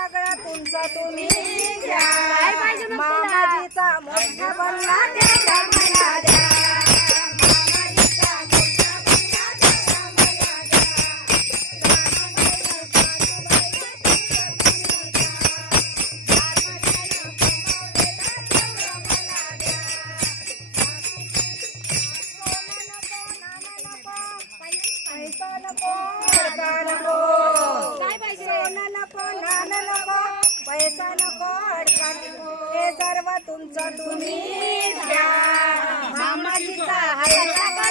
सगळं तुमचं तुम्ही घ्या मामाजीचा मोठा बंगला तेवढा मला द्या मामाजीचा मोठा बंगला तेवढा मला द्या पैसा नको अडका नको सोनं नको नाणं नको पैसा नको अडका नको हे सर्व तुमचं तुम्ही द्या मामाजीचा हात